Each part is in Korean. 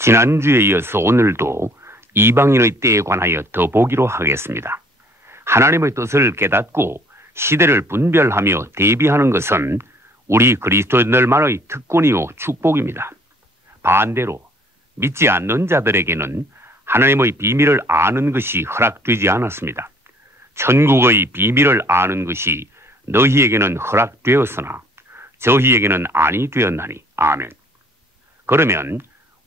지난주에 이어서 오늘도 이방인의 때에 관하여 더 보기로 하겠습니다. 하나님의 뜻을 깨닫고 시대를 분별하며 대비하는 것은 우리 그리스도인들만의 특권이요 축복입니다. 반대로 믿지 않는 자들에게는 하나님의 비밀을 아는 것이 허락되지 않았습니다. 천국의 비밀을 아는 것이 너희에게는 허락되었으나 저희에게는 아니 되었나니. 아멘. 그러면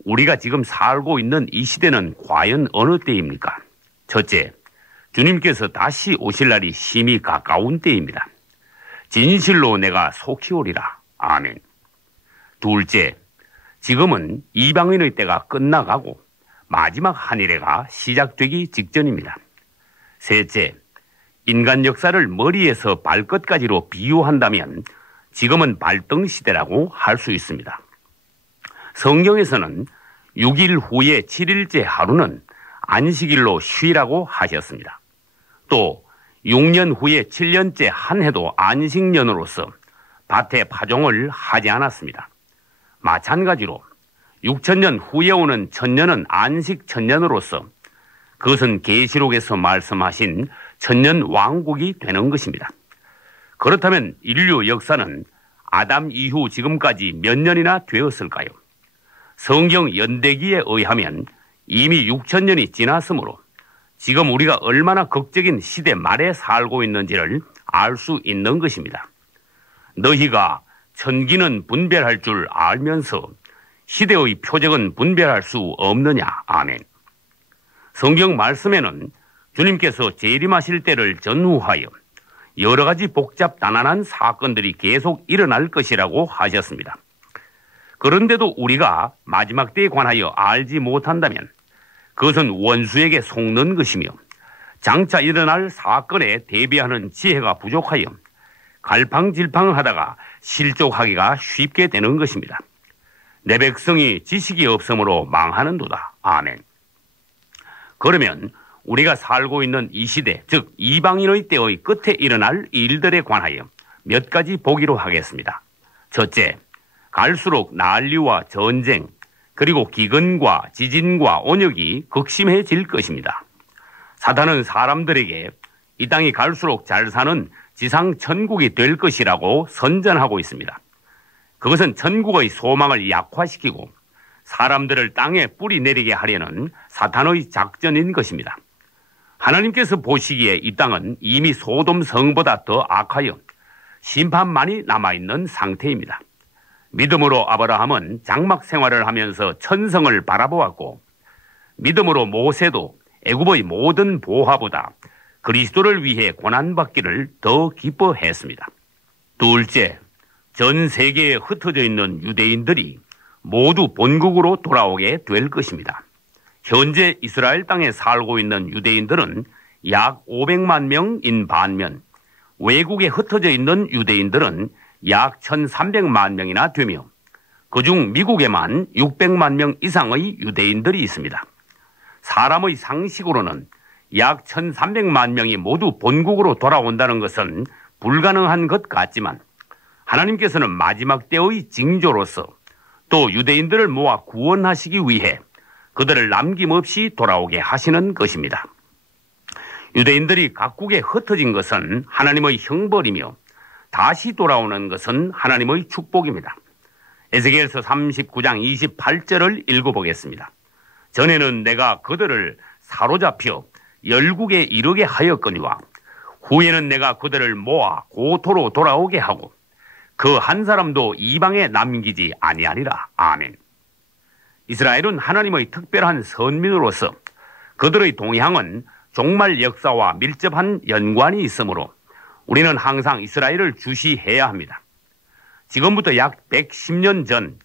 우리가 지금 살고 있는 이 시대는 과연 어느 때입니까? 첫째, 주님께서 다시 오실 날이 심히 가까운 때입니다. 진실로 내가 속히 오리라. 아멘. 둘째, 지금은 이방인의 때가 끝나가고 마지막 한일해가 시작되기 직전입니다. 셋째, 인간 역사를 머리에서 발끝까지로 비유한다면 지금은 발등 시대라고 할 수 있습니다. 성경에서는 6일 후에 7일째 하루는 안식일로 쉬라고 하셨습니다. 또 6년 후에 7년째 한 해도 안식년으로서 밭에 파종을 하지 않았습니다. 마찬가지로 6천년 후에 오는 천년은 안식 천년으로서 그것은 계시록에서 말씀하신 천년 왕국이 되는 것입니다. 그렇다면 인류 역사는 아담 이후 지금까지 몇 년이나 되었을까요? 성경 연대기에 의하면 이미 6천년이 지났으므로 지금 우리가 얼마나 극적인 시대 말에 살고 있는지를 알 수 있는 것입니다. 너희가 천기는 분별할 줄 알면서 시대의 표적은 분별할 수 없느냐. 아멘. 성경 말씀에는 주님께서 재림하실 때를 전후하여 여러 가지 복잡단안한 사건들이 계속 일어날 것이라고 하셨습니다. 그런데도 우리가 마지막 때에 관하여 알지 못한다면 그것은 원수에게 속는 것이며 장차 일어날 사건에 대비하는 지혜가 부족하여 갈팡질팡하다가 실족하기가 쉽게 되는 것입니다. 내 백성이 지식이 없으므로 망하는도다. 아멘. 그러면 우리가 살고 있는 이 시대, 즉 이방인의 때의 끝에 일어날 일들에 관하여 몇 가지 보기로 하겠습니다. 첫째, 갈수록 난리와 전쟁, 그리고 기근과 지진과 온역이 극심해질 것입니다. 사탄은 사람들에게 이 땅이 갈수록 잘 사는 지상 천국이 될 것이라고 선전하고 있습니다. 그것은 천국의 소망을 약화시키고 사람들을 땅에 뿌리 내리게 하려는 사탄의 작전인 것입니다. 하나님께서 보시기에 이 땅은 이미 소돔 성보다 더 악하여 심판만이 남아있는 상태입니다. 믿음으로 아브라함은 장막 생활을 하면서 천성을 바라보았고 믿음으로 모세도 애굽의 모든 보화보다 그리스도를 위해 고난받기를 더 기뻐했습니다. 둘째, 전 세계에 흩어져 있는 유대인들이 모두 본국으로 돌아오게 될 것입니다. 현재 이스라엘 땅에 살고 있는 유대인들은 약 500만 명인 반면 외국에 흩어져 있는 유대인들은 약 1300만 명이나 되며 그중 미국에만 600만 명 이상의 유대인들이 있습니다. 사람의 상식으로는 약 1300만 명이 모두 본국으로 돌아온다는 것은 불가능한 것 같지만 하나님께서는 마지막 때의 징조로서 또 유대인들을 모아 구원하시기 위해 그들을 남김없이 돌아오게 하시는 것입니다. 유대인들이 각국에 흩어진 것은 하나님의 형벌이며 다시 돌아오는 것은 하나님의 축복입니다. 에스겔서 39장 28절을 읽어보겠습니다. 전에는 내가 그들을 사로잡혀 열국에 이르게 하였거니와 후에는 내가 그들을 모아 고토로 돌아오게 하고 그 한 사람도 이방에 남기지 아니하리라. 아멘. 이스라엘은 하나님의 특별한 선민으로서 그들의 동향은 종말 역사와 밀접한 연관이 있으므로 우리는 항상 이스라엘을 주시해야 합니다. 지금부터 약 110년 전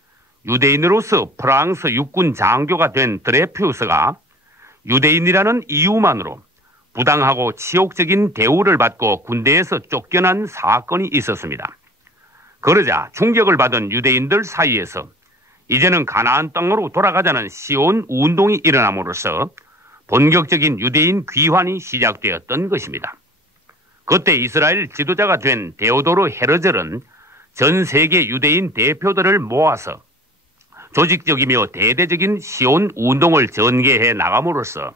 유대인으로서 프랑스 육군 장교가 된 드레퓨스가 유대인이라는 이유만으로 부당하고 치욕적인 대우를 받고 군대에서 쫓겨난 사건이 있었습니다. 그러자 충격을 받은 유대인들 사이에서 이제는 가나안 땅으로 돌아가자는 시온 운동이 일어남으로써 본격적인 유대인 귀환이 시작되었던 것입니다. 그때 이스라엘 지도자가 된 데오도르 헤르젤은 전 세계 유대인 대표들을 모아서 조직적이며 대대적인 시온 운동을 전개해 나감으로써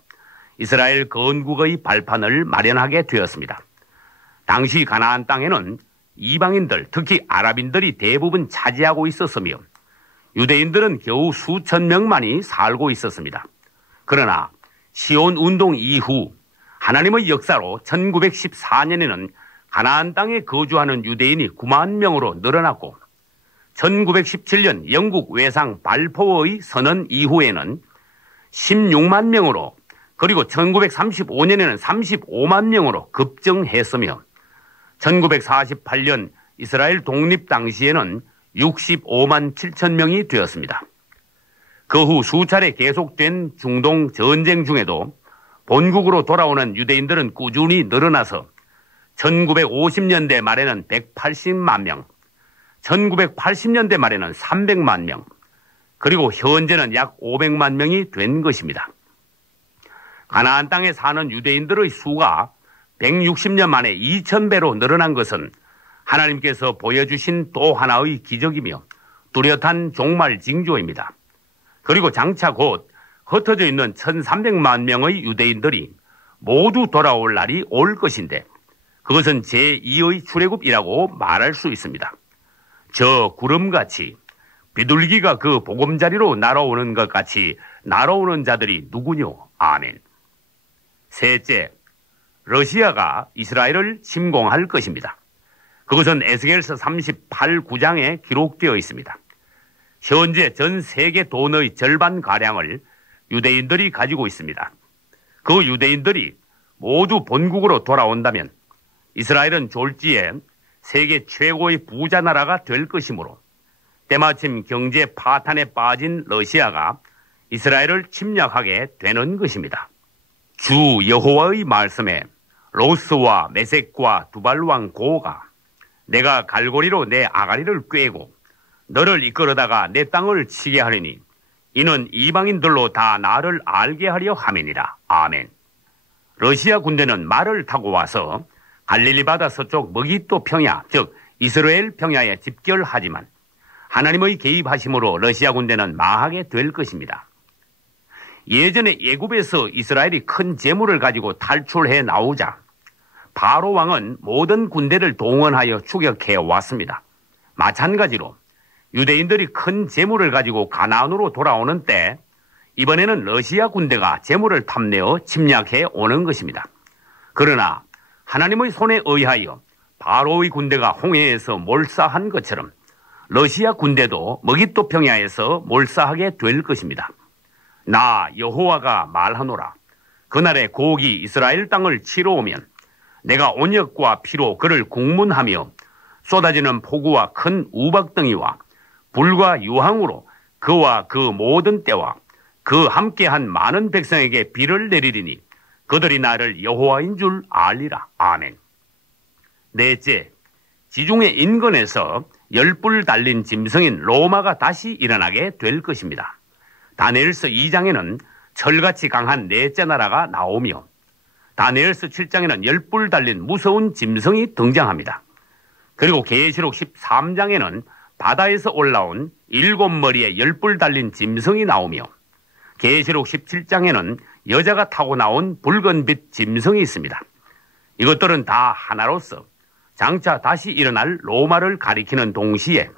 이스라엘 건국의 발판을 마련하게 되었습니다. 당시 가나안 땅에는 이방인들, 특히 아랍인들이 대부분 차지하고 있었으며 유대인들은 겨우 수천 명만이 살고 있었습니다. 그러나 시온 운동 이후 하나님의 역사로 1914년에는 가나안 땅에 거주하는 유대인이 9만 명으로 늘어났고 1917년 영국 외상 발포의 선언 이후에는 16만 명으로 그리고 1935년에는 35만 명으로 급증했으며 1948년 이스라엘 독립 당시에는 65만 7천 명이 되었습니다. 그 후 수차례 계속된 중동 전쟁 중에도 본국으로 돌아오는 유대인들은 꾸준히 늘어나서 1950년대 말에는 180만 명, 1980년대 말에는 300만 명, 그리고 현재는 약 500만 명이 된 것입니다. 가나안 땅에 사는 유대인들의 수가 160년 만에 2000배로 늘어난 것은 하나님께서 보여주신 또 하나의 기적이며 뚜렷한 종말 징조입니다. 그리고 장차 곧 흩어져 있는 1300만 명의 유대인들이 모두 돌아올 날이 올 것인데 그것은 제2의 출애굽이라고 말할 수 있습니다. 저 구름같이 비둘기가 그 보금자리로 날아오는 것 같이 날아오는 자들이 누구뇨? 아멘. 셋째, 러시아가 이스라엘을 침공할 것입니다. 그것은 에스겔서 38구장에 기록되어 있습니다. 현재 전 세계 돈의 절반가량을 유대인들이 가지고 있습니다. 그 유대인들이 모두 본국으로 돌아온다면 이스라엘은 졸지에 세계 최고의 부자 나라가 될 것이므로 때마침 경제 파탄에 빠진 러시아가 이스라엘을 침략하게 되는 것입니다. 주 여호와의 말씀에 로스와 메섹과 두발왕 고가 내가 갈고리로 내 아가리를 꿰고 너를 이끌어다가 내 땅을 치게 하리니 이는 이방인들로 다 나를 알게 하려 함이니라. 아멘. 러시아 군대는 말을 타고 와서 갈릴리 바다 서쪽 머기또 평야, 즉 이스라엘 평야에 집결하지만 하나님의 개입하심으로 러시아 군대는 망하게 될 것입니다. 예전에 애굽에서 이스라엘이 큰 재물을 가지고 탈출해 나오자 바로 왕은 모든 군대를 동원하여 추격해 왔습니다. 마찬가지로 유대인들이 큰 재물을 가지고 가나안으로 돌아오는 때 이번에는 러시아 군대가 재물을 탐내어 침략해 오는 것입니다. 그러나 하나님의 손에 의하여 바로의 군대가 홍해에서 몰사한 것처럼 러시아 군대도 머기또 평야에서 몰사하게 될 것입니다. 나 여호와가 말하노라. 그날에 곡이 이스라엘 땅을 치러 오면 내가 온역과 피로 그를 국문하며 쏟아지는 폭우와 큰 우박덩이와 불과 유황으로 그와 그 모든 때와 그 함께한 많은 백성에게 비를 내리리니 그들이 나를 여호와인 줄 알리라. 아멘. 넷째, 지중해 인근에서 10뿔 달린 짐승인 로마가 다시 일어나게 될 것입니다. 다니엘서 2장에는 철같이 강한 넷째 나라가 나오며 다니엘서 7장에는 10뿔 달린 무서운 짐승이 등장합니다. 그리고 계시록 13장에는 바다에서 올라온 7머리의 10뿔 달린 짐승이 나오며 계시록 17장에는 여자가 타고 나온 붉은빛 짐승이 있습니다. 이것들은 다 하나로서 장차 다시 일어날 로마를 가리키는 동시에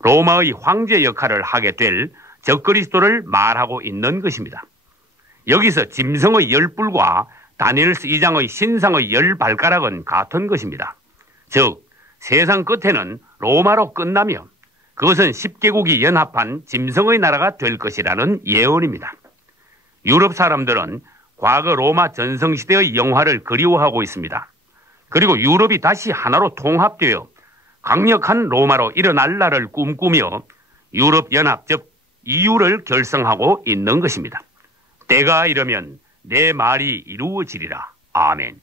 로마의 황제 역할을 하게 될 적그리스도를 말하고 있는 것입니다. 여기서 짐승의 10뿔과 다니엘서 2장의 신상의 10발가락은 같은 것입니다. 즉 세상 끝에는 로마로 끝나며 그것은 10개국이 연합한 짐승의 나라가 될 것이라는 예언입니다. 유럽 사람들은 과거 로마 전성시대의 영화를 그리워하고 있습니다. 그리고 유럽이 다시 하나로 통합되어 강력한 로마로 일어날 날을 꿈꾸며 유럽 연합 즉 EU를 결성하고 있는 것입니다. 때가 이르면 내 말이 이루어지리라. 아멘.